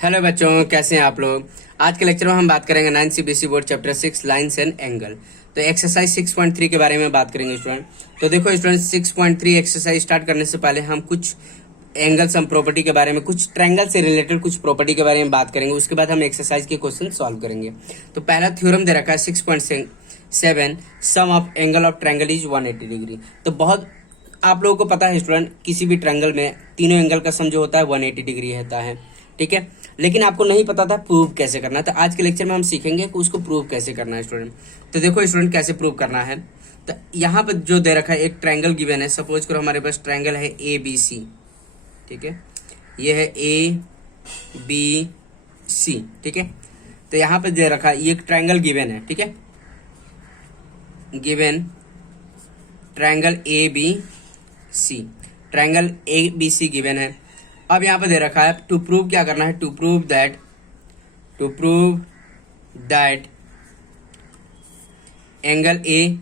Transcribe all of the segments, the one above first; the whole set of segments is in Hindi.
हेलो बच्चों, कैसे हैं आप लोग। आज के लेक्चर में हम बात करेंगे 9 CBSE board chapter 6 lines and angle. तो एक्सरसाइज 6.3 के बारे में बात करेंगे स्टूडेंट। तो देखो स्टूडेंट, 6.3 एक्सरसाइज स्टार्ट करने से पहले हम कुछ एंगल्स हम प्रॉपर्टी के बारे में, कुछ ट्रायंगल से रिलेटेड कुछ प्रॉपर्टी के बारे में बात करेंगे। उसके बाद हम एक्सरसाइज के क्वेश्चन सॉल्व करेंगे। तो पहला थ्योरम दे रखा है 6.7, sum of angle of triangle is 180 degree. तो बहुत आप लोगों को पता है स्टूडेंट, किसी भी ट्रायंगल में तीनों एंगल का सम जो होता है 180 डिग्री होता है, ठीक है। लेकिन आपको नहीं पता था प्रूव कैसे करना है। तो आज के लेक्चर में हम सीखेंगे कि उसको प्रूव कैसे करना है स्टूडेंट। तो देखो स्टूडेंट, कैसे प्रूव करना है। तो यहाँ पर जो दे रखा है, एक ट्रायंगल गिवन है। सपोज करो हमारे पास ट्रायंगल है ए बी सी, ठीक है। ये है ए बी सी, ठीक है। तो यहाँ पे दे रखा है, ये एक ट्रायंगल गिवन है, ठीक है। Given triangle A B C, triangle A B C given है। अब यहाँ पे दे रखा है टू प्रूव, क्या करना है, to prove that angle A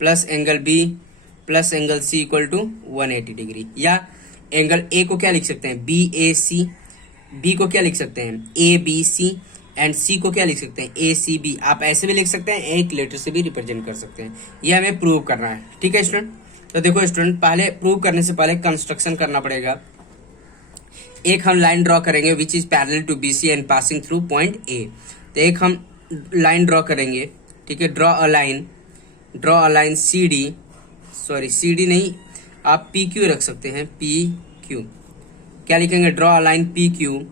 plus angle B plus angle C equal to 180 degree. या एंगल ए को क्या लिख सकते हैं, बी ए सी, बी को क्या लिख सकते हैं, ए बी सी, एंड सी को क्या लिख सकते हैं, ए सी बी। आप ऐसे भी लिख सकते हैं, एक लेटर से भी रिप्रेजेंट कर सकते हैं। ये हमें प्रूव करना है, ठीक है स्टूडेंट। तो देखो स्टूडेंट, पहले प्रूव करने से पहले कंस्ट्रक्शन करना पड़ेगा। एक हम लाइन ड्रॉ करेंगे which is parallel to B C and passing through point A. तो एक हम लाइन ड्रॉ करेंगे, ठीक है। Draw a line C D, sorry C D नहीं, आप पी क्यू रख सकते हैं, पी क्यू। क्या लिखेंगे, draw a line P Q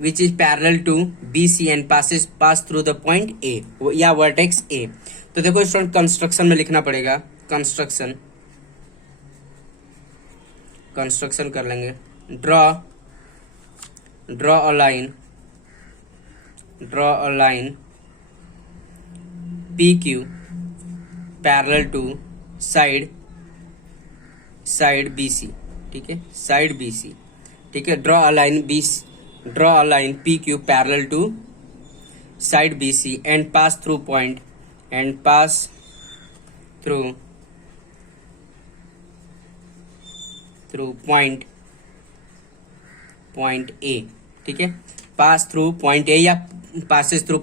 which is parallel to B C and pass through the point A या वर्टेक्स ए। तो देखो स्टूडेंट, कंस्ट्रक्शन में लिखना पड़ेगा, कंस्ट्रक्शन कर लेंगे। draw a line PQ parallel to side BC, ठीक है, साइड BC, ठीक है। draw a line PQ parallel to side BC and pass through point A, ठीक है। पास थ्रू पॉइंट ए या पासेस थ्रू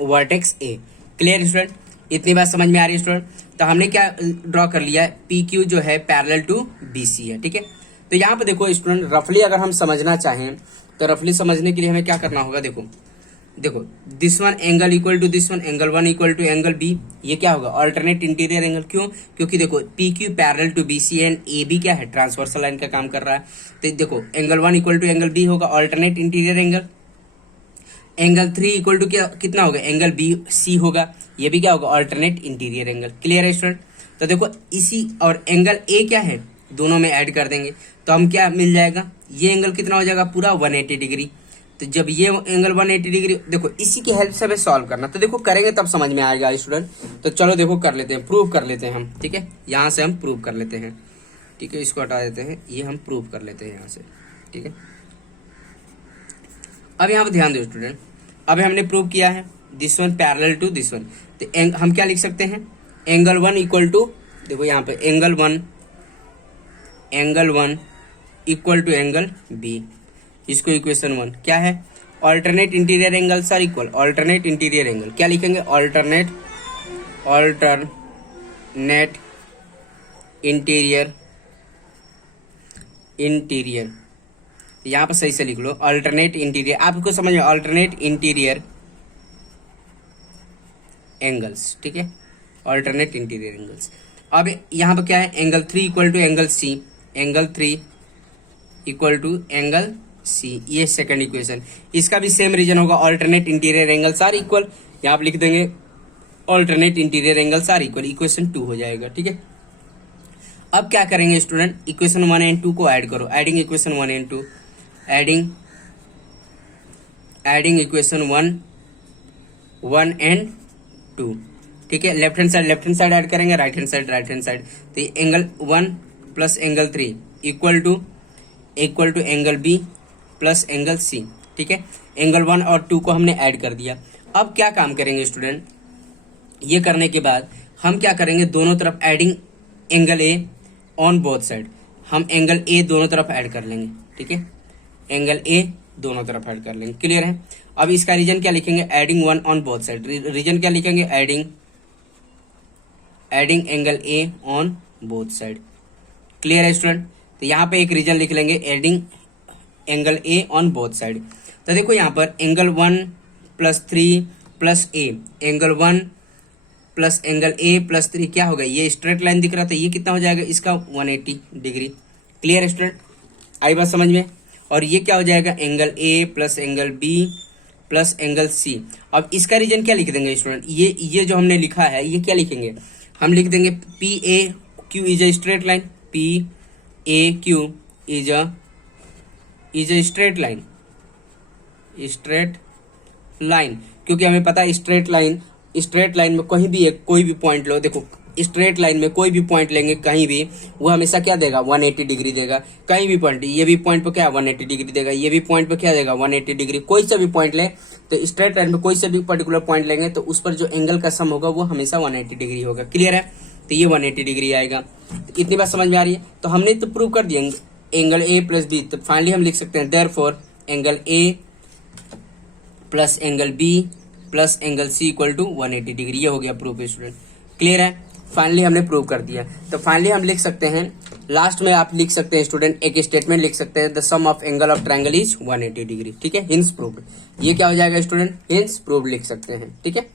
वर्टेक्स ए। क्लियर स्टूडेंट, इतनी बात समझ में आ रही है स्टूडेंट। तो हमने क्या ड्रॉ कर लिया है, पी क्यू जो है पैरेलल टू बी सी है, ठीक है। तो यहाँ पे देखो स्टूडेंट, रफली अगर हम समझना चाहें तो रफली समझने के लिए हमें क्या करना होगा, देखो this one angle equal to this one, angle one equal to angle B. ये क्या होगा, अल्टरनेट इंटीरियर एंगल। क्यों, क्योंकि देखो P Q parallel to B C and A B क्या है, ट्रांसवर्सल लाइन का काम कर रहा है। तो देखो angle one equal to angle b होगा alternate interior angle. Angle three equal to क्या कितना होगा, एंगल बी सी होगा, ये भी क्या होगा, अल्टरनेट इंटीरियर एंगल। क्लियर है स्टूडेंट। तो देखो इसी और एंगल ए क्या है, दोनों में ऐड कर देंगे तो हम क्या मिल जाएगा, ये एंगल कितना हो जाएगा, पूरा 180 डिग्री। तो जब ये एंगल 180 डिग्री, देखो इसी की हेल्प से हमें सॉल्व करना। तो देखो करेंगे तब समझ में आएगा स्टूडेंट। तो चलो देखो कर लेते हैं, प्रूव कर लेते हैं हम, ठीक है। यहाँ से हम प्रूव कर लेते हैं, ठीक है। इसको हटा देते हैं, ये हम प्रूव कर लेते हैं यहाँ से, ठीक है। अब यहाँ पर ध्यान दो स्टूडेंट, अब हमने प्रूव किया है this one parallel to this one. तो हम क्या लिख सकते हैं, एंगल वन इक्वल टू, देखो यहाँ पे angle one equal to angle B. इसको इक्वेशन वन क्या है, alternate interior angles are equal, alternate interior angle क्या लिखेंगे, अल्टरनेट इंटीरियर। यहाँ पर सही से लिख लो, अल्टरनेट इंटीरियर। आपको समझ में, अल्टरनेट इंटीरियर एंगल्स, ठीक है, अल्टरनेट इंटीरियर एंगल्स। अब यहाँ पर क्या है, angle three equal to angle C, angle three equal to angle C, ये सेकंड इक्वेशन। इसका भी सेम रीजन होगा, alternate interior angles are equal. यहाँ आप लिख देंगे alternate interior angles are equal, equation 2 हो जाएगा, ठीक है। अब क्या करेंगे स्टूडेंट, इक्वेशन 1 एंड 2 को ऐड करो, adding equation 1 and 2, adding equation 1 and 2, ठीक है। लेफ्ट हैंड साइड ऐड करेंगे, राइट हैंड साइड। तो angle 1 plus angle 3 equal to angle B plus angle C, ठीक है। एंगल 1 और 2 को हमने ऐड कर दिया। अब क्या काम करेंगे स्टूडेंट, ये करने के बाद हम क्या करेंगे, दोनों तरफ adding angle A on both side, हम एंगल ए दोनों तरफ ऐड कर लेंगे, ठीक है। एंगल ए दोनों तरफ ऐड कर लेंगे। क्लियर है। अब इसका रीजन क्या लिखेंगे, adding one on both side. Reason क्या लिखेंगे, adding angle A on both side. Clear है स्टूडेंट। तो यहाँ पे एक रीजन लिख लेंगे, adding angle A on both side. तो देखो यहाँ पर angle 1 + 3 + A, angle 1 + angle A + 3 क्या होगा, ये स्ट्रेट लाइन दिख रहा था, ये कितना हो जाएगा इसका 180 डिग्री। क्लियर है स्टूडेंट, आई बात समझ में। और ये क्या हो जाएगा, angle A + angle B + angle C. अब इसका रीजन क्या लिख देंगे स्टूडेंट, ये जो हमने लिखा है ये क्या लिखेंगे, हम लिख देंगे P A Q is a straight line, P A Q is a straight line, straight line. क्योंकि हमें पता है स्ट्रेट लाइन में कहीं भी कोई भी पॉइंट लो, देखो स्ट्रेट लाइन में कोई भी पॉइंट लेंगे कहीं भी, वो हमेशा क्या देगा, 180 डिग्री देगा। कहीं भी पॉइंट, ये भी पॉइंट पे क्या 180 डिग्री देगा, ये भी पॉइंट पे क्या देगा 180 डिग्री। कोई सा भी पॉइंट ले तो स्ट्रेट लाइन में कोई सा भी पर्टिकुलर पॉइंट लेंगे तो उस पर जो एंगल का सम होगा वो हमेशा 180 डिग्री होगा। क्लियर है। तो ये 180 डिग्री आएगा। तो इतनी बात समझ में आ रही है। तो हमने तो प्रूव कर दिया एंगल ए + बी। तो फाइनली हम लिख सकते हैं therefore angle A + angle B + angle C = 180 degree. ये हो गया प्रूफ स्टूडेंट। क्लियर है। फाइनली हमने प्रूव कर दिया। तो फाइनली हम लिख सकते हैं, लास्ट में आप लिख सकते हैं स्टूडेंट, एक स्टेटमेंट लिख सकते हैं, the sum of angle of triangle is 180 degree. ठीक है, हिंस प्रूव्ड। ये क्या हो जाएगा स्टूडेंट, हिंस प्रूव्ड लिख सकते हैं। ठीक है,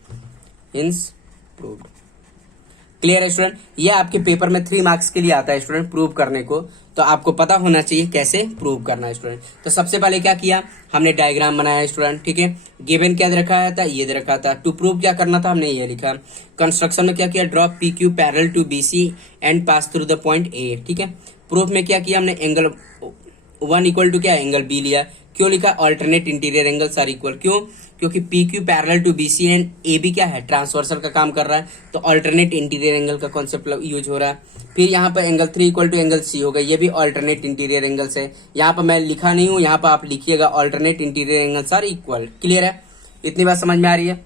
हिंस प्रूव्ड। क्लियर है स्टूडेंट। ये आपके पेपर में 3 मार्क्स के लिए आता है स्टूडेंट, प्रूव करने को। तो आपको पता होना चाहिए कैसे प्रूव करना है स्टूडेंट। तो सबसे पहले क्या किया, हमने डायग्राम बनाया स्टूडेंट। ठीक है, गिवन क्या दे रखा था, ये दे रखा था। टू प्रूव क्या करना था, हमने ये लिखा। कंस्ट्रक्शन में क्या किया, draw P Q parallel to B C and pass through the point A. ठीक है, प्रूफ में क्या किया हमने, एंगल 1 = क्या, एंगल बी लिया। क्यों लिखा, alternate interior angles are equal. क्यों, क्योंकि P Q parallel to B C and A B क्या है, ट्रांसवर्सल का काम कर रहा है। तो ऑल्टरनेट इंटीरियर एंगल का कॉन्सेप्ट यूज हो रहा है। फिर यहाँ पर एंगल 3 = एंगल सी होगा, ये भी ऑल्टरनेट इंटीरियर एंगल्स है। यहाँ पर मैं लिखा नहीं हूँ, यहाँ पर आप लिखिएगा alternate interior angles are equal. Clear है, इतनी बात समझ में आ रही है।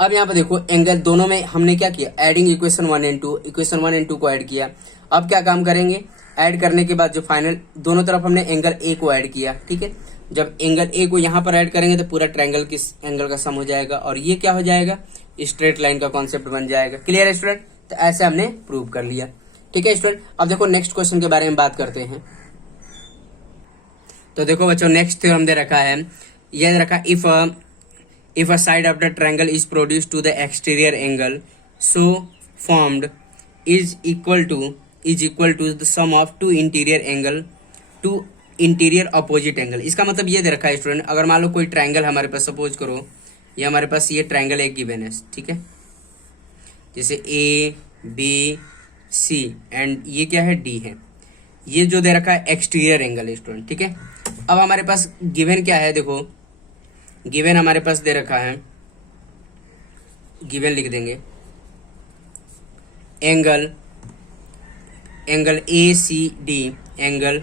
अब यहाँ पर देखो एंगल दोनों में हमने क्या किया, adding equation 1 and 2, equation 1 and 2 को ऐड किया। अब क्या काम करेंगे, ऐड करने के बाद जो फाइनल दोनों तरफ हमने एंगल ए को ऐड किया। ठीक है, जब एंगल ए को यहाँ पर ऐड करेंगे तो पूरा ट्रायंगल किस एंगल का सम हो जाएगा, और ये क्या हो जाएगा, स्ट्रेट लाइन का कॉन्सेप्ट बन जाएगा। क्लियर है स्टूडेंट। तो ऐसे हमने प्रूव कर लिया। ठीक है स्टूडेंट, अब देखो नेक्स्ट क्वेश्चन के बारे में बात करते हैं। तो देखो बच्चों, नेक्स्ट थ्योरम दे रखा है, यह दे रखा, if a side of the triangle is produced to the exterior angle so formed is equal to the sum of two interior opposite angle। इसका मतलब ये दे रखा है स्टूडेंट, अगर मान लो कोई ट्रायंगल हमारे पास, सपोज करो ये हमारे पास ये ट्रायंगल एक गिवन है। ठीक है, जैसे ए बी सी एंड ये क्या है, डी है। ये जो दे रखा है एक्सटीरियर एंगल है स्टूडेंट। ठीक है, अब हमारे पास गिवन क्या है, देखो गिवन हमारे पास दे रखा है, गिवन लिख देंगे, angle A C D, angle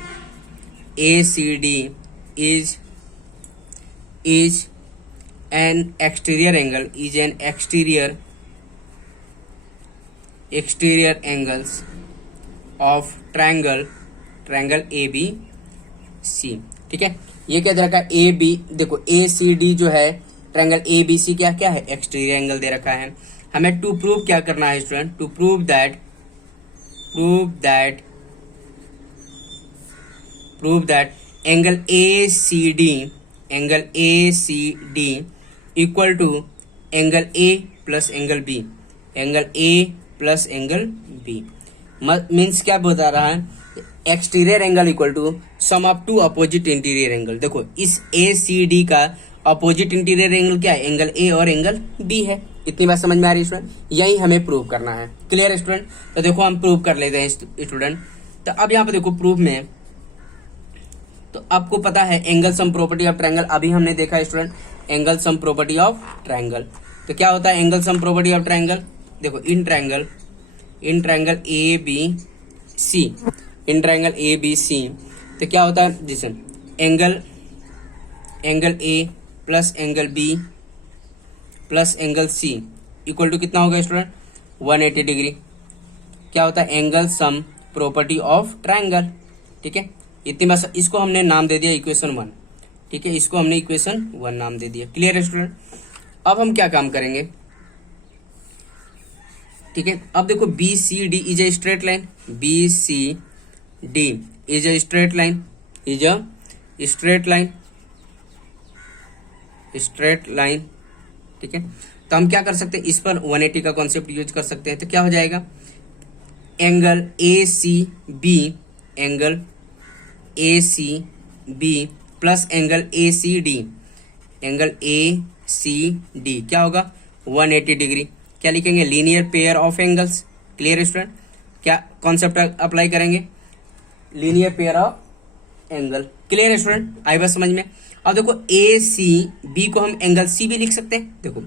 A C D is an exterior angle, is an exterior angles of triangle A B C. ठीक है, ये क्या दे रखा है, ए बी, देखो ए सी डी जो है ट्रायंगल ए बी सी क्या क्या है, एक्सटीरियर एंगल दे रखा है। हमें टू प्रूव क्या करना है student, to prove that angle A C D equal to angle A + angle B, angle A + angle B. Means क्या बता रहा है, exterior angle equal to sum of two opposite interior angle. देखो इस ए सी डी का अपोजिट इंटीरियर एंगल क्या है, एंगल ए और एंगल बी है। इतनी बात समझ में आ रही है स्टूडेंट, यही हमें प्रूव करना है। क्लियर है स्टूडेंट। तो देखो हम प्रूव कर लेते हैं स्टूडेंट। तो अब यहाँ पे देखो प्रूफ में, तो आपको पता है angle sum property of triangle, अभी हमने देखा है student angle sum property of triangle. तो क्या होता है angle sum property of triangle, देखो इन ट्रायंगल ए बी सी, तो क्या होता है, जैसे angle A + angle B + angle C equal to कितना होगा स्टूडेंट, 180 डिग्री। क्या होता है, angle sum property of triangle. ठीक है, इतनी बस, इसको हमने नाम दे दिया इक्वेशन 1। ठीक है, इसको हमने इक्वेशन 1 नाम दे दिया। क्लियर है स्टूडेंट? अब हम क्या काम करेंगे, ठीक है, अब देखो B C D is a straight line, B C D is a straight line, is a straight line, straight line, ठीक है। तो हम क्या कर सकते हैं, इस पर 180 का कॉन्सेप्ट यूज कर सकते हैं। तो क्या हो जाएगा, एंगल ए सी बी, एंगल ए सी बी प्लस एंगल ए सी डी, एंगल ए सी डी क्या होगा 180 डिग्री। क्या लिखेंगे, linear pair of angles. Clear student? क्या कॉन्सेप्ट अप्लाई करेंगे, linear pair of angle. Clear student? आई बात समझ में? अब देखो ए सी बी को हम एंगल सी भी लिख सकते हैं, देखो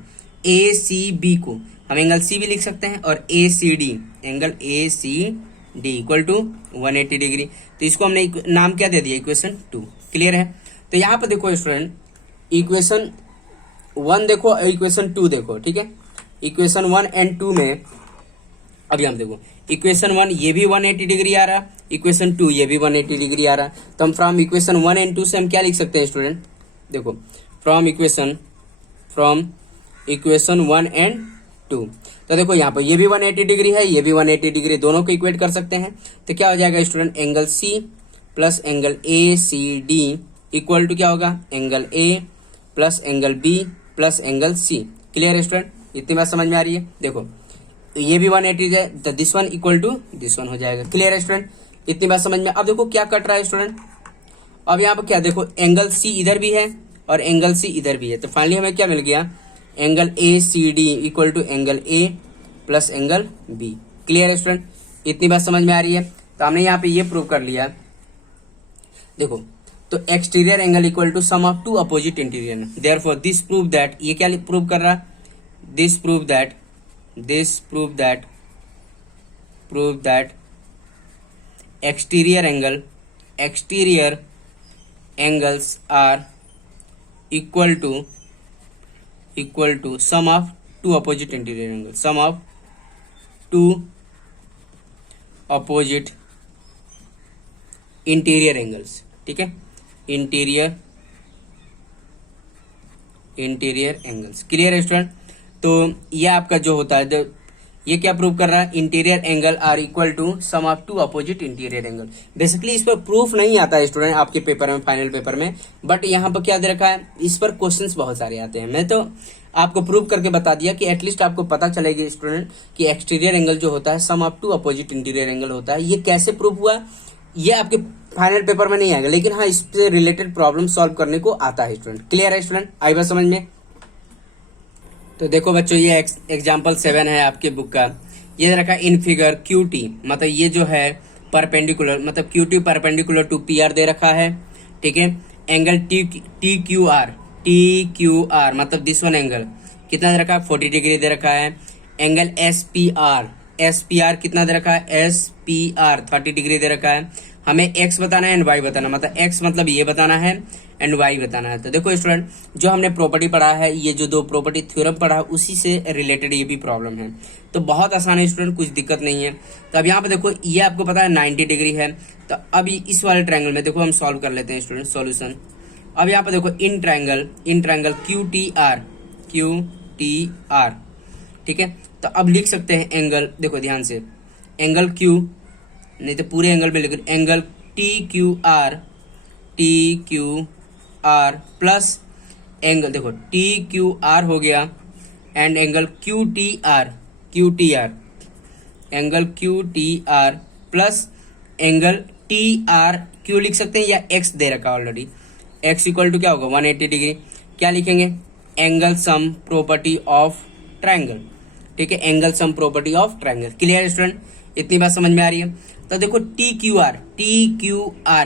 ए सी बी को हम एंगल सी भी लिख सकते हैं, और a C D, angle A C D equal to 180 degree. तो इसको हमने नाम क्या दे दिया, इक्वेशन 2। क्लियर है? तो यहाँ पर देखो स्टूडेंट, इक्वेशन 1 देखो और इक्वेशन 2 देखो, ठीक है। इक्वेशन 1 एंड 2 में अभी हम देखो, इक्वेशन 1 ये भी 180 डिग्री आ रहा, इक्वेशन 2 ये भी 180 डिग्री आ रहा। तो हम फ्रॉम इक्वेशन 1 एंड 2 से हम क्या लिख सकते हैं स्टूडेंट, देखो फ्रॉम इक्वेशन 1 एंड 2। तो देखो यहाँ पर ये भी 180 डिग्री है, ये भी 180 डिग्री, दोनों को इक्वेट कर सकते हैं। तो क्या हो जाएगा student, angle C plus angle A C D equal to क्या होगा, angle A plus angle B plus angle C. Clear है स्टूडेंट? इतनी बात समझ में आ रही है? देखो ये भी 180 है, तो this one equal to this one हो जाएगा। क्लियर है स्टूडेंट? इतनी बात समझ में? अब देखो क्या कट रहा है स्टूडेंट, अब यहाँ पर क्या देखो, एंगल सी इधर भी है और एंगल सी इधर भी है। तो फाइनली हमें क्या मिल गया, angle A C D equal to angle A plus angle B. Clear है स्टूडेंट? इतनी बात समझ में आ रही है? तो हमने यहाँ पे ये प्रूव कर लिया, देखो तो exterior angle equal to sum of two opposite interior. Therefore this prove that, ये क्या प्रूव कर रहा, this prove that exterior angles are equal to sum of two opposite interior angle, sum of two opposite interior angles. ठीक है, इंटीरियर एंगल्स। क्लियर है स्टूडेंट? तो ये आपका जो होता है, ये क्या प्रूव कर रहा है, interior angle are equal to sum of two opposite interior angle. Basically इस पर प्रूफ नहीं आता है स्टूडेंट आपके पेपर में, फाइनल पेपर में, बट यहाँ पर क्या दे रखा है, इस पर क्वेश्चंस बहुत सारे आते हैं। मैं तो आपको प्रूव करके बता दिया कि एटलीस्ट आपको पता चलेगी स्टूडेंट कि एक्सटीरियर एंगल जो होता है sum of two opposite interior angle होता है। ये कैसे प्रूव हुआ, ये आपके फाइनल पेपर में नहीं आएगा, लेकिन हाँ इससे रिलेटेड प्रॉब्लम सॉल्व करने को आता है स्टूडेंट। क्लियर है स्टूडेंट? आई बात समझ में? तो देखो बच्चों, ये एग्जाम्पल 7 है आपके बुक का। ये रखा इन फिगर क्यू टी, मतलब ये जो है परपेंडिकुलर, मतलब Q T perpendicular to P R दे रखा है। ठीक है, एंगल टी क्यू आर मतलब दिस वन एंगल कितना दे रखा है, 40 डिग्री दे रखा है। एंगल एस पी आर कितना दे रखा है, एस पी आर 30 डिग्री दे रखा है। हमें एक्स बताना है एंड वाई बताना, मतलब एक्स मतलब ये बताना है एंड वाई बताना है। तो देखो स्टूडेंट, जो हमने प्रॉपर्टी पढ़ा है, ये जो दो प्रॉपर्टी थ्योरम पढ़ा है, उसी से रिलेटेड ये भी प्रॉब्लम है। तो बहुत आसान है स्टूडेंट, कुछ दिक्कत नहीं है। तो अब यहाँ पे देखो, ये आपको पता है 90 डिग्री है। तो अब इस वाले ट्रायंगल में देखो हम सॉल्व कर लेते हैं स्टूडेंट, सॉल्यूशन। अब यहाँ पे देखो in triangle Q T R, ठीक है। तो अब लिख सकते हैं एंगल, देखो ध्यान से, एंगल क्यू नहीं तो पूरे एंगल में लिखो, angle T Q are plus angle, देखो टी क्यू आर हो गया and angle Q T R, angle Q T R plus angle T R Q लिख सकते हैं, या एक्स दे रखा ऑलरेडी, एक्स इक्वल टू क्या होगा 180 डिग्री। क्या लिखेंगे, angle sum property of triangle. ठीक है, angle sum property of triangle. Clear student? इतनी बात समझ में आ रही है? तो देखो टी क्यू आर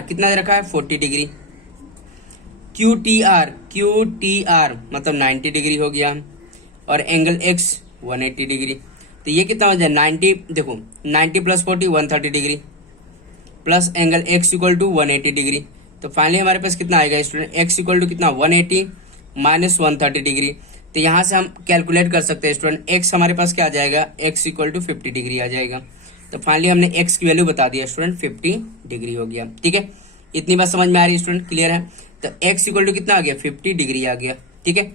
कितना दे रखा है, 40 डिग्री। क्यू टी आर मतलब 90 डिग्री हो गया, और एंगल एक्स 180 डिग्री। तो ये कितना हो जाए 90, देखो 90 plus 40 130 degree, plus angle x equal to 180 degree. तो फाइनली हमारे पास कितना आएगा स्टूडेंट, एक्स इक्वल टू कितना 180 माइनस 130 डिग्री। तो यहाँ से हम कैलकुलेट कर सकते हैं स्टूडेंट, एक्स हमारे पास क्या आ जाएगा, एक्स इक्वल टू 50 डिग्री आ जाएगा। तो फाइनली हमने एक्स की वैल्यू बता दिया स्टूडेंट, 50 डिग्री हो गया। ठीक है, इतनी बात समझ में आ रही है स्टूडेंट? क्लियर है? तो x इक्वल टू कितना आ गया 50 डिग्री आ गया। ठीक है,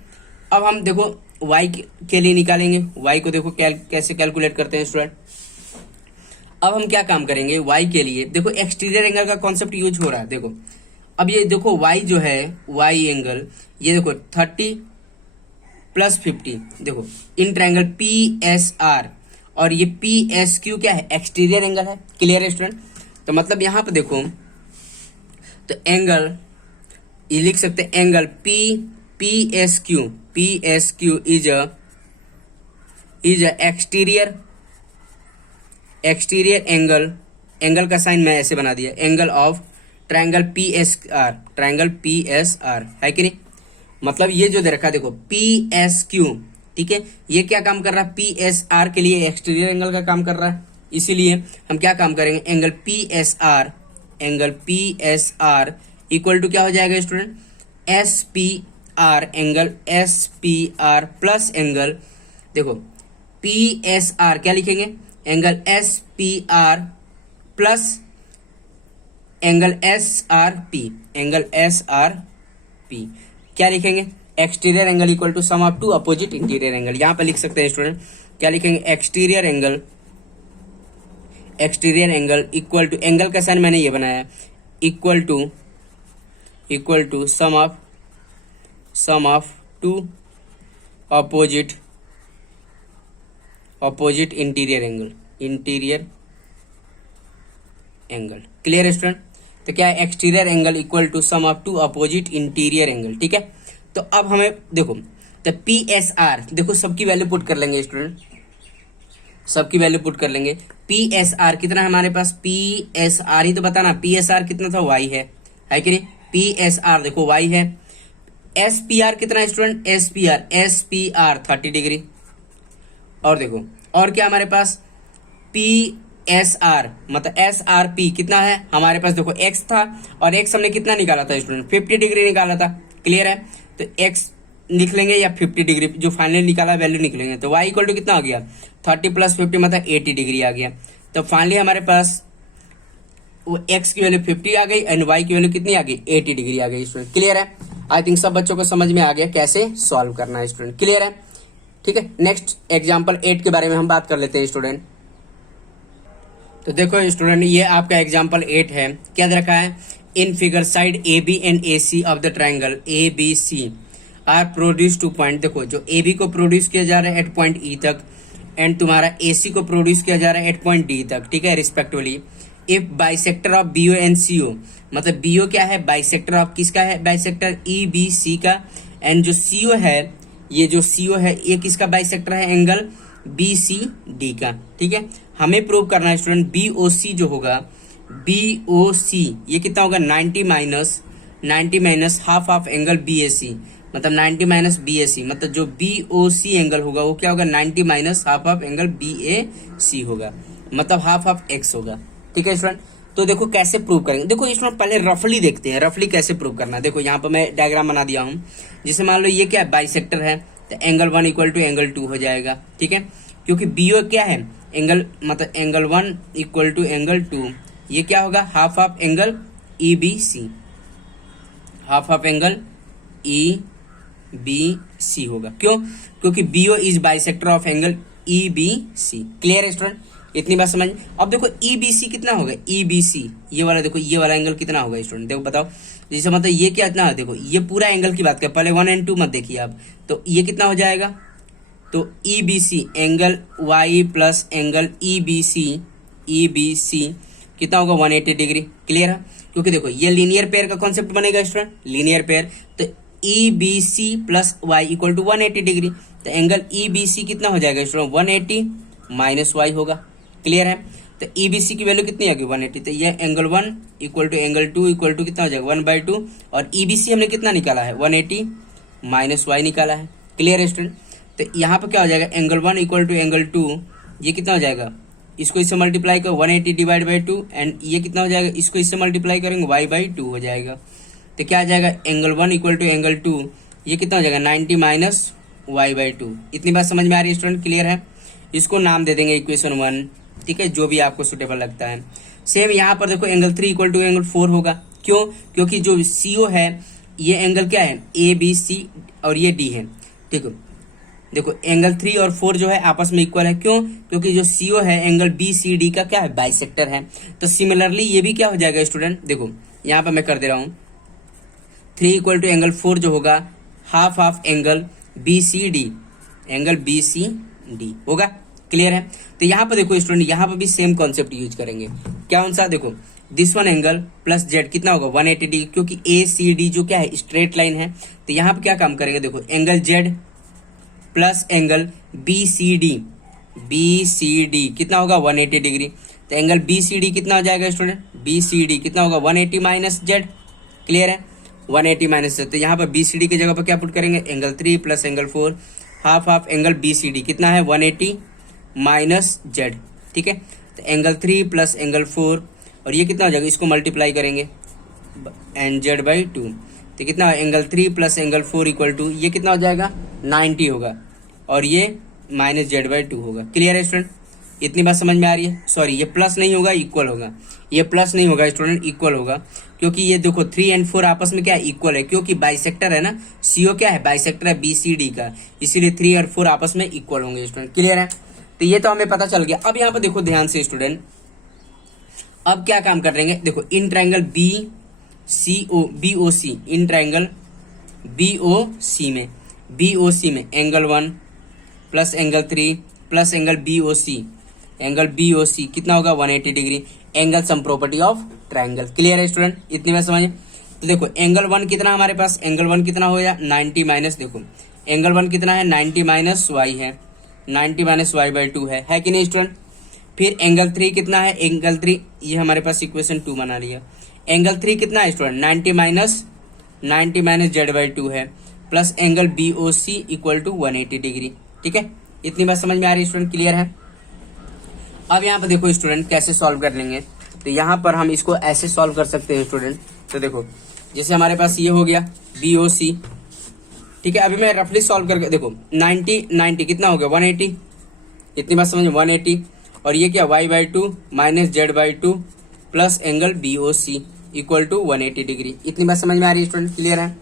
अब हम देखो y के लिए निकालेंगे। y को देखो कैसे कैलकुलेट करते हैं स्टूडेंट। अब हम क्या काम करेंगे y के लिए, देखो एक्सटीरियर एंगल का कॉन्सेप्ट यूज हो रहा है। देखो अब ये देखो y जो है y एंगल, ये देखो 30 प्लस 50, देखो in triangle P S are, और ये पी एस क्यू क्या है, एक्सटीरियर एंगल है। क्लियर है स्टूडेंट। तो मतलब यहां पर देखो तो एंगल ये लिख सकते हैं, angle P S Q is exterior angle. Angle का साइन मैं ऐसे बना दिया, angle of triangle P S are है कि नहीं। मतलब ये जो दे रखा है देखो पी एस क्यू, ठीक है, ये क्या काम कर रहा है, पी एस आर के लिए एक्सटीरियर एंगल का काम कर रहा है। इसीलिए हम क्या काम करेंगे, angle P S R equal to क्या हो जाएगा student, S P R, angle S P R plus angle, देखो पी एस आर क्या लिखेंगे, angle S P R plus angle S R P, क्या लिखेंगे, exterior angle equal to sum of two opposite interior angle. यहां पर लिख सकते हैं स्टूडेंट, क्या लिखेंगे, exterior angle equal to, angle का साइन मैंने ये बनाया, equal to sum of two opposite interior angle. Clear student. तो क्या है, exterior angle equal to sum of two opposite interior angle. ठीक है, तो अब हमें देखो तो पी एस आर, देखो सबकी वैल्यू पुट कर लेंगे स्टूडेंट, सबकी वैल्यू पुट कर लेंगे। पी एस आर कितना है हमारे पास, पी एस आर ही तो बताना, पी एस आर कितना था, वाई है कि नहीं, पी एस आर देखो वाई है। एस पी आर कितना है student, S P are 30 degree. और देखो और क्या हमारे पास, पी एस आर मतलब एस आर पी कितना है हमारे पास, देखो एक्स था और एक्स हमने कितना निकाला था स्टूडेंट, 50 डिग्री निकाला था। क्लियर है, तो एक्स लिख लेंगे या 50 डिग्री जो फाइनली निकाला वैल्यू निकलेंगे। तो y इक्वल टू कितना आ गया, 30 प्लस 50 मतलब 80 डिग्री आ गया। तो फाइनली हमारे पास वो x की वैल्यू 50 आ गई एंड y की वैल्यू कितनी आ गई, 80 डिग्री आ गई स्टूडेंट। क्लियर है, आई थिंक सब बच्चों को समझ में आ गया कैसे सॉल्व करना है स्टूडेंट। क्लियर है, ठीक है। नेक्स्ट एग्जाम्पल 8 के बारे में हम बात कर लेते हैं स्टूडेंट। तो देखो स्टूडेंट, ये आपका एग्जाम्पल 8 है। क्या दे रखा है, in figure side A B and A C of the triangle A B C are produce to point, देखो जो ए बी को प्रोड्यूस किया जा रहा है एट पॉइंट ई तक एंड तुम्हारा ए सी को प्रोड्यूस किया जा रहा है एट पॉइंट डी तक, ठीक है, respectively. If bisector of b o and c o, मतलब बी ओ क्या है, बाइसेक्टर ऑफ किसका है, बाइसेक्टर ई बी सी का, एंड जो सी ओ है, ये जो सी ओ है ये किसका बाइसेक्टर है, एंगल बी सी डी का। ठीक है, हमें प्रूव करना है स्टूडेंट, बी ओ सी जो होगा, बी ओ सी ये कितना होगा, 90 minus half of angle b a c, मतलब 90 माइनस बी ए सी, मतलब जो बी ओ सी एंगल होगा वो क्या होगा, 90 minus half of angle b a c होगा, मतलब हाफ ऑफ एक्स होगा। ठीक है स्टूडेंट, तो देखो कैसे प्रूव करेंगे। देखो स्टूडेंट पहले रफली देखते हैं, रफली कैसे प्रूव करना है। देखो यहाँ पर मैं डायग्राम बना दिया हूँ, जिसे मान लो ये क्या है, बाइसेक्टर है, तो एंगल 1 इक्वल टू एंगल 2 हो जाएगा। ठीक है, क्योंकि बी ओ क्या है, एंगल मतलब एंगल 1 इक्वल टू एंगल 2, ये क्या होगा, half of angle E B C, half of angle E B C होगा। क्यों, क्योंकि B O is bisector of angle E B C. Clear है स्टूडेंट, इतनी बात समझ। अब देखो ई बी सी कितना होगा, ई बी सी ये वाला, देखो ये वाला एंगल कितना होगा स्टूडेंट, देखो बताओ, जैसे मतलब ये क्या इतना है, देखो ये पूरा एंगल की बात करें, पहले 1 एंड 2 मत देखिए आप, तो ये कितना हो जाएगा, तो E B C angle y plus angle E B C कितना होगा, 180 डिग्री। क्लियर है, क्योंकि देखो ये लीनियर पेयर का कॉन्सेप्ट बनेगा स्टूडेंट, लीनियर पेयर, तो E B C plus y equal to 180 degree, तो एंगल ई बी सी कितना हो जाएगा स्टूडेंट, 180 माइनस वाई होगा। क्लियर है, तो ई बी सी की वैल्यू कितनी आ गई, 180, तो ये angle 1 equal to angle 2 equal to कितना हो जाएगा, 1/2, और ई बी सी हमने कितना निकाला है, 180 माइनस वाई निकाला है। क्लियर है स्टूडेंट, तो यहाँ पर क्या हो जाएगा, एंगल 1 इक्वल टू एंगल 2, ये कितना हो जाएगा, इसको इससे मल्टीप्लाई करो 180 डिवाइड बाई 2, एंड ये कितना हो जाएगा, इसको इससे मल्टीप्लाई करेंगे y/2 हो जाएगा। तो क्या आ जाएगा, एंगल 1 इक्वल टू एंगल 2, ये कितना हो जाएगा, 90 माइनस y/2। इतनी बात समझ में आ रही है स्टूडेंट। क्लियर है, इसको नाम दे देंगे इक्वेशन 1, ठीक है, जो भी आपको सुटेबल लगता है। सेम यहाँ पर देखो एंगल 3 इक्वल टू एंगल 4 होगा। क्यों, क्योंकि जो CO है ये एंगल क्या है, ए बी सी और ये डी है, ठीक है। देखो एंगल 3 और 4 जो है आपस में इक्वल है, क्यों, क्योंकि जो सीओ है एंगल बी सी डी का क्या है, बाइसेक्टर है। तो सिमिलरली ये भी क्या हो जाएगा स्टूडेंट, देखो यहाँ पे मैं कर दे रहा हूँ 3 इक्वल टू एंगल 4 जो होगा half of angle B C D, angle B C D होगा। क्लियर है। तो यहाँ पर देखो स्टूडेंट, यहाँ पर भी सेम कॉन्सेप्ट यूज करेंगे। क्या कौन सा, देखो this one angle plus z कितना होगा 180 डिग्री, क्योंकि ए सी डी जो क्या है स्ट्रेट लाइन है। तो यहाँ पे क्या काम करेंगे, देखो angle z plus angle B C D कितना होगा 180 डिग्री। तो एंगल बी सी डी कितना हो जाएगा स्टूडेंट, बी सी डी कितना होगा 180 माइनस जेड। क्लियर है, 180 माइनस जेड। तो यहाँ पर बी सी डी की जगह पर क्या पुट करेंगे, angle 3 plus angle 4 half of angle B C D कितना है 180 माइनस जेड। ठीक है, तो एंगल 3 प्लस एंगल 4 और ये कितना हो जाएगा, इसको मल्टीप्लाई करेंगे एन जेड बाई 2। तो कितना angle 3 plus angle 4 equal to ये कितना हो जाएगा 90 होगा और ये माइनस जेड बाई 2 होगा। क्लियर है स्टूडेंट, इतनी बात समझ में आ रही है। सॉरी ये प्लस नहीं होगा, इक्वल होगा। ये प्लस नहीं होगा स्टूडेंट, इक्वल होगा, क्योंकि ये देखो 3 एंड 4 आपस में क्या है, इक्वल है, क्योंकि बाइसेक्टर है ना, सीओ क्या है बाइसेक्टर है बी सी डी का, इसीलिए 3 और 4 आपस में इक्वल होंगे स्टूडेंट। क्लियर है, तो ये तो हमें पता चल गया। अब यहाँ पर देखो ध्यान से स्टूडेंट, अब क्या काम कर देंगे, देखो in triangle b O c, in triangle b O c में angle 1 plus angle 3 plus angle B O c कितना होगा 180 degree, angle sum property of triangle. Clear है स्टूडेंट, इतनी बात समझे। तो देखो एंगल 1 कितना हमारे पास, एंगल 1 कितना हो गया 90 माइनस, देखो एंगल 1 कितना है 90 माइनस वाई है, 90 माइनस वाई बाई 2 है कि नहीं स्टूडेंट। फिर एंगल 3 कितना है, एंगल 3 ये हमारे पास इक्वेशन 2 बना लिया। एंगल 3 कितना है स्टूडेंट 90 माइनस जेड बाई 2 है, plus angle B O C equal to 180 degree. ठीक है, इतनी बात समझ में आ रही है स्टूडेंट। क्लियर है। अब यहाँ पर देखो स्टूडेंट कैसे सॉल्व कर लेंगे, तो यहाँ पर हम इसको ऐसे सॉल्व कर सकते हैं स्टूडेंट। तो देखो जैसे हमारे पास ये हो गया बी ओ सी, ठीक है। अभी मैं रफली सॉल्व करके देखो 90 कितना हो गया 180, इतनी बात समझ 180, और ये क्या y by 2 minus z by 2 plus angle B O C equal to 180 degree. इतनी बात समझ में आ रही है स्टूडेंट। क्लियर है।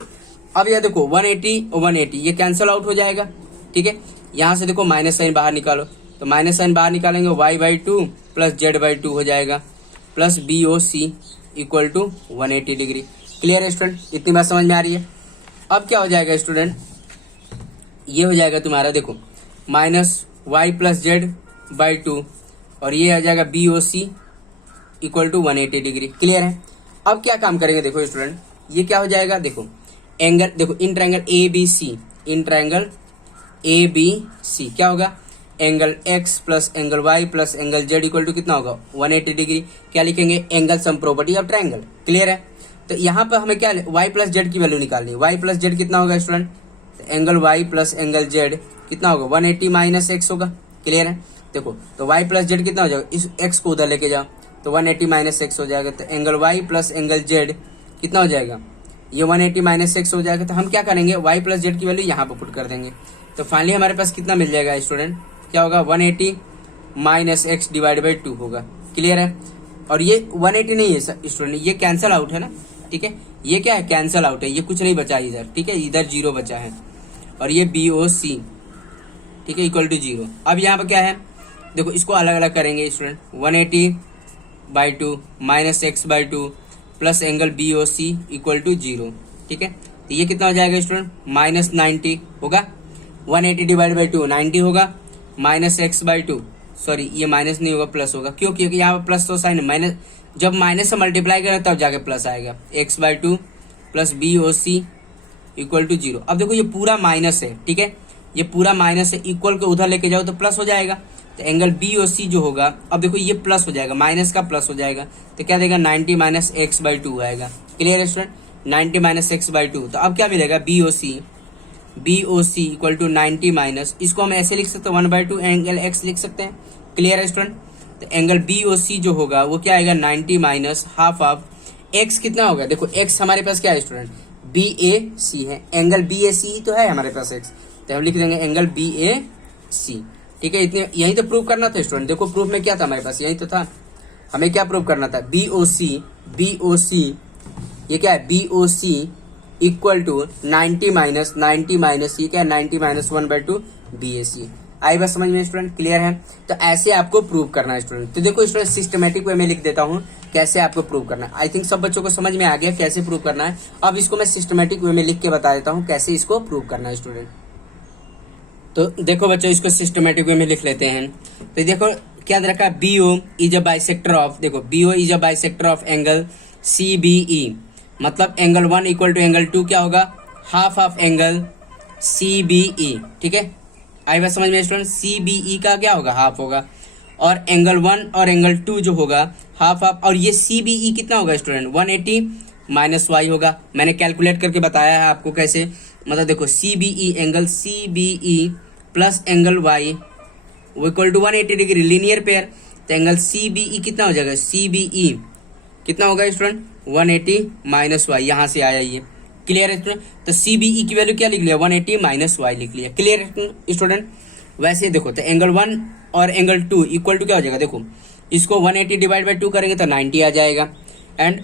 अब यह देखो 180 ये कैंसिल आउट हो जाएगा। ठीक है, यहाँ से देखो माइनस साइन बाहर निकालो, तो माइनस साइन बाहर निकालेंगे y by 2 plus z by 2 हो जाएगा, plus B O C equal to 180 degree. Clear है स्टूडेंट, इतनी बात समझ में आ रही है। अब क्या हो जाएगा स्टूडेंट, ये हो जाएगा तुम्हारा देखो minus y plus z by 2 और ये आ जाएगा B O C equal to 180 degree. Clear है। अब क्या काम करेंगे देखो स्टूडेंट, ये क्या हो जाएगा, देखो एंगल, देखो in triangle A B C, in triangle A B C क्या होगा, angle x plus angle y plus angle z equal to कितना होगा 180 डिग्री। क्या लिखेंगे, angle sum property of triangle. Clear है। तो यहाँ पर हमें क्या y प्लस जेड की वैल्यू निकालनी है। y प्लस जेड कितना होगा स्टूडेंट, तो angle y plus angle z कितना होगा 180 माइनस x होगा। क्लियर है। देखो तो y प्लस जेड कितना हो जाएगा, इस x को उधर लेके जाओ तो 180 माइनस एक्स हो जाएगा। तो angle y plus angle z कितना हो जाएगा, ये 180 माइनस एक्स हो जाएगा। तो हम क्या करेंगे, y प्लस जेड की वैल्यू यहाँ पर पुट कर देंगे। तो फाइनली हमारे पास कितना मिल जाएगा स्टूडेंट, क्या होगा 180 माइनस एक्स डिवाइड बाई 2 होगा। क्लियर है। और ये 180 नहीं है स्टूडेंट, ये कैंसल आउट है ना। ठीक है, ये क्या है कैंसल आउट है, ये कुछ नहीं बचा इधर। ठीक है, इधर 0 बचा है और ये बी ओ सी ठीक है इक्वल टू 0। अब यहाँ पर क्या है, देखो इसको अलग अलग करेंगे student, 180 by 2 minus x by 2 plus angle B O C equal to 0। ठीक है, तो ये कितना हो जाएगा स्टूडेंट माइनस 90 होगा, 180 डिवाइड बाई 2 90 होगा, माइनस एक्स बाई 2, सॉरी ये माइनस नहीं होगा प्लस होगा, क्यों, क्योंकि यहाँ पर प्लस तो साइन माइनस, जब माइनस से मल्टीप्लाई करें तब जाके प्लस आएगा, x by 2 plus B O C equal to 0। अब देखो ये पूरा माइनस है। ठीक है, ये पूरा माइनस है, इक्वल को उधर लेके जाओ तो प्लस हो जाएगा। तो एंगल बी ओ सी जो होगा, अब देखो ये प्लस हो जाएगा, माइनस का प्लस हो जाएगा, तो क्या देगा 90 माइनस एक्स बाई 2 आएगा। क्लियर है स्टूडेंट, 90 माइनस एक्स बाई 2। तो अब क्या मिलेगा, B O C equal to 90 minus, इसको हम ऐसे लिख सकते हैं 1/2 एंगल एक्स लिख सकते हैं। क्लियर है स्टूडेंट। तो एंगल बी ओ सी जो होगा वो क्या आएगा 90 माइनस हाफ ऑफ एक्स कितना होगा, देखो एक्स हमारे पास क्या है स्टूडेंट बी ए सी है, एंगल बी ए सी तो है हमारे पास एक्स, तो हम लिख देंगे एंगल बी ए सी। ठीक है, इतने यही तो प्रूव करना था स्टूडेंट। देखो प्रूफ में क्या था हमारे पास, यही तो था, हमें क्या प्रूव करना था, बी ओ सी ये क्या है B O C equal to 90 minus ये क्या है 90 माइनस 1/2 BAC। आई बात समझ में स्टूडेंट, क्लियर है। तो ऐसे आपको प्रूव करना है स्टूडेंट। तो देखो स्टूडेंट सिस्टमेटिक वे में लिख देता हूँ कैसे आपको प्रूव करना है। आई थिंक सब बच्चों को समझ में आ गया कैसे प्रूव करना है। अब इसको मैं सिस्टमेटिक वे में लिख के बता देता हूँ कैसे इसको प्रूव करना है स्टूडेंट। तो देखो बच्चों इसको सिस्टमेटिक वे में लिख लेते हैं। तो देखो क्या रखा है, BO is a bisector of, देखो BO is a bisector of angle CBE, मतलब एंगल 1 इक्वल टू एंगल 2 क्या होगा, हाफ ऑफ एंगल CBE। ठीक है, आई बात समझ में स्टूडेंट, CBE का क्या होगा, हाफ होगा, और एंगल 1 और एंगल 2 जो होगा हाफ ऑफ, और ये CBE कितना होगा स्टूडेंट 180 माइनस y होगा। मैंने कैलकुलेट करके बताया है आपको कैसे, मतलब देखो CBE angle CBE plus angle y equal to 180 degree linear pair. तो एंगल CBE कितना हो जाएगा, CBE कितना होगा स्टूडेंट 180 माइनस y, यहाँ से आया ये, क्लियर है स्टूडेंट। तो CBE की वैल्यू क्या लिख लिया 180 माइनस y लिख लिया, क्लियर है स्टूडेंट। वैसे देखो तो एंगल 1 और एंगल 2 इक्वल टू क्या हो जाएगा, देखो इसको 180 डिवाइड बाई 2 करेंगे तो 90 आ जाएगा, एंड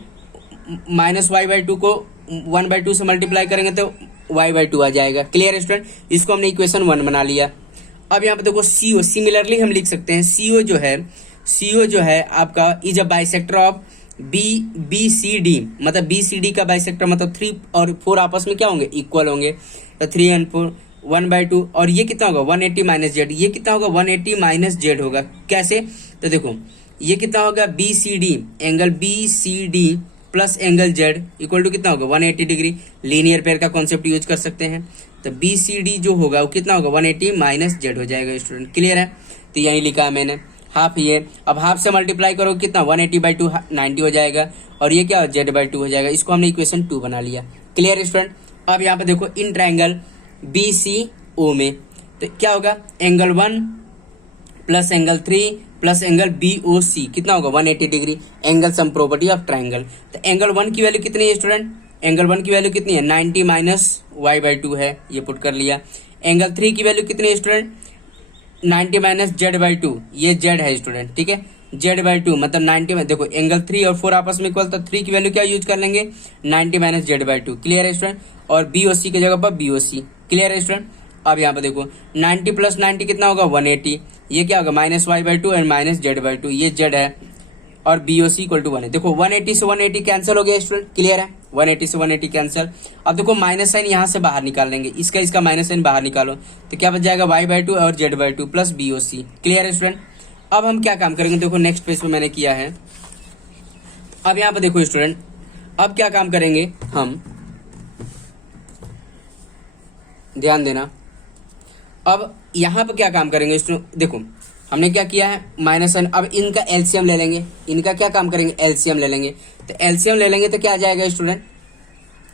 माइनस y/2 को 1/2 से मल्टीप्लाई करेंगे तो y/2 आ जाएगा, क्लियर है स्टूडेंट। इसको हमने इक्वेशन 1 बना लिया। अब यहाँ पे देखो CO सिमिलरली हम लिख सकते हैं, CO जो है आपका is a bisector of BCD, मतलब BCD का बाइसेक्टर मतलब 3 और 4 आपस में क्या होंगे, इक्वल होंगे। तो 3 और 4 1/2, और ये कितना होगा 180 माइनस जेड, ये कितना होगा 180 माइनस जेड होगा, कैसे, तो देखो ये कितना होगा BCD angle BCD plus angle z equal to कितना होगा 180 डिग्री, लीनियर पेयर का कॉन्सेप्ट यूज कर सकते हैं। तो BCD जो होगा वो कितना होगा 180 माइनस जेड हो जाएगा स्टूडेंट, क्लियर है। तो यही लिखा है मैंने, हाफ ये, अब हाफ से मल्टीप्लाई करो कितना 180/2 90 हो जाएगा, और ये क्या Z/2 हो जाएगा। इसको हमने इक्वेशन 2 बना लिया, क्लियर स्टूडेंट। अब यहाँ पे देखो इन ट्रायंगल BCO में तो क्या होगा, angle 1 plus angle 3 plus angle BOC कितना होगा 180 degree, angle sum property of triangle. तो एंगल 1 की वैल्यू कितनी है स्टूडेंट, एंगल 1 की वैल्यू कितनी है 90 माइनस y/2 है, ये पुट कर लिया। एंगल 3 की वैल्यू कितनी है स्टूडेंट 90 माइनस Z/2, ये Z है स्टूडेंट, ठीक है, Z/2 मतलब 90 में, देखो एंगल 3 और 4 आपस में इक्वल, तो 3 की वैल्यू क्या यूज कर लेंगे 90 माइनस Z/2, क्लियर है स्टूडेंट, और BOC की जगह पर BOC, क्लियर है स्टूडेंट। अब यहाँ पे देखो 90 प्लस 90 कितना होगा 180, ये क्या होगा minus y/2 and minus Z/2, ये Z है, और BOC इक्वल टू 1 है। देखो 180 से 180 कैंसिल हो गया स्टूडेंट, क्लियर है, 180 से 180 कैंसिल। अब देखो माइनस साइन यहाँ से बाहर निकाल लेंगे, इसका माइनस साइन बाहर निकालो तो क्या बच जाएगा y/2 और Z/2 प्लस BOC, क्लियर है स्टूडेंट। अब हम क्या काम करेंगे, देखो नेक्स्ट पेज पे मैंने किया है। अब यहाँ पे देखो स्टूडेंट, अब क्या काम करेंगे हम, ध्यान देना। अब यहाँ पे क्या काम करेंगे स्टूडेंट, देखो हमने क्या किया है माइनस साइन, अब इनका एलसीएम ले लेंगे, इनका क्या काम करेंगे एलसीएम ले लेंगे। तो एलसीएम ले लेंगे तो क्या आ जाएगा स्टूडेंट,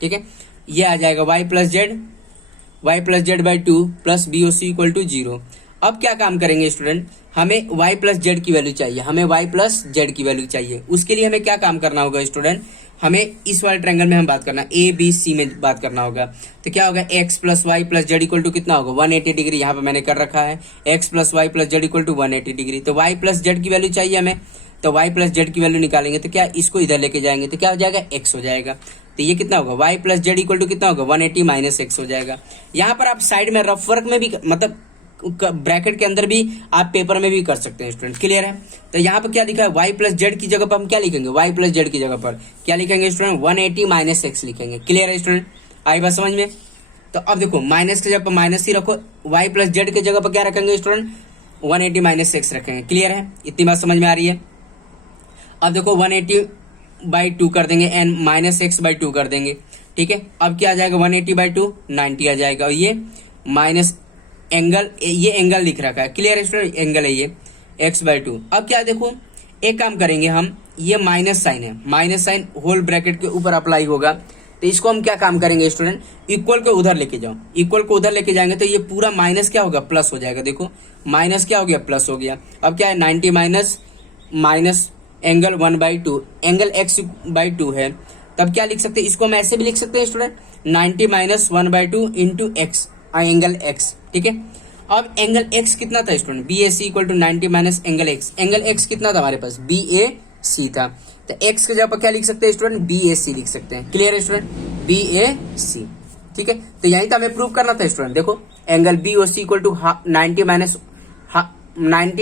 ठीक है, ये आ जाएगा y plus z/2 plus BOC equal to 0। अब क्या काम करेंगे स्टूडेंट, हमें y प्लस जेड की वैल्यू चाहिए, हमें y प्लस जेड की वैल्यू चाहिए। उसके लिए हमें क्या काम करना होगा स्टूडेंट, हमें इस वाले ट्रायंगल में हम बात करना ABC में बात करना होगा। तो क्या होगा x plus y plus z equal to कितना होगा 180 डिग्री, यहाँ पे मैंने कर रखा है x plus y plus z equal to 180 degree. तो y प्लस जेड की वैल्यू चाहिए हमें, तो y प्लस जेड की वैल्यू निकालेंगे तो क्या इसको इधर लेके जाएंगे तो क्या हो जाएगा x हो जाएगा। तो ये कितना होगा y plus z equal to कितना होगा 180 माइनस x हो जाएगा। यहाँ पर आप साइड में रफ वर्क में भी मतलब ब्रैकेट के अंदर भी आप पेपर में भी कर सकते हैं स्टूडेंट, क्लियर है। तो यहाँ पर क्या लिखा है y प्लस जेड की जगह पर हम क्या लिखेंगे, y प्लस जेड की जगह पर क्या लिखेंगे स्टूडेंट 180 माइनस x लिखेंगे, क्लियर है स्टूडेंट, आई बात समझ में। तो अब देखो माइनस की जगह पर माइनस ही रखो, y प्लस जेड की जगह पर क्या रखेंगे स्टूडेंट 180 माइनस x रखेंगे, क्लियर है, इतनी बात समझ में आ रही है। अब देखो 180/2 कर देंगे एंड माइनस x/2 कर देंगे, ठीक है। अब क्या आ जाएगा 180/2 90 आ जाएगा, और ये माइनस एंगल, ये एंगल लिख रखा है, क्लियर है स्टूडेंट, एंगल है ये x/2। अब क्या देखो एक काम करेंगे हम, ये माइनस साइन है, माइनस साइन होल ब्रैकेट के ऊपर अप्लाई होगा। तो इसको हम क्या काम करेंगे स्टूडेंट, इक्वल को उधर लेके जाओ, इक्वल को उधर लेके जाएंगे तो ये पूरा माइनस क्या होगा प्लस हो जाएगा। देखो माइनस क्या हो गया प्लस हो गया। अब क्या है 90 माइनस एंगल 1/2, एंगल x/2 है, तब क्या लिख सकते हैं, इसको हम ऐसे भी लिख सकते हैं student 90 minus 1/2 into x, angle x, ठीक है। अब एंगल x कितना था student BAC equal to 90 minus angle x, angle x कितना था हमारे पास BAC था। तो एक्स की जगह पर क्या लिख सकते हैं स्टूडेंट, BAC लिख सकते हैं। क्लियर है स्टूडेंट, BAC। ठीक है, तो यही तो हमें प्रूव करना था स्टूडेंट। देखो angle BOC equal to 90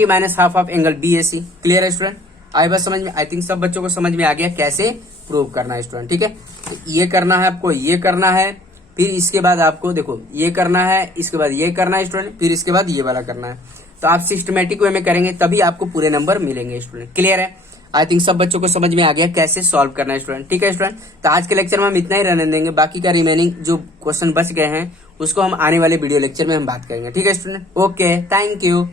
minus half of angle BAC। Clear है स्टूडेंट, आई बात समझ में, आई थिंक सब बच्चों को समझ में आ गया कैसे प्रूव करना है स्टूडेंट। ठीक है, तो ये करना है आपको, ये करना है, फिर इसके बाद आपको देखो ये करना है, इसके बाद ये करना है स्टूडेंट, फिर इसके बाद ये वाला करना है। तो आप सिस्टमेटिक वे में करेंगे तभी आपको पूरे नंबर मिलेंगे स्टूडेंट। क्लियर है, आई थिंक सब बच्चों को समझ में आ गया कैसे सॉल्व करना है स्टूडेंट। ठीक है स्टूडेंट, तो आज के लेक्चर में हम इतना ही रहने देंगे, बाकी का रिमेनिंग जो क्वेश्चन बच गए हैं उसको हम आने वाले वीडियो लेक्चर में हम बात करेंगे। ठीक है स्टूडेंट, ओके, थैंक यू।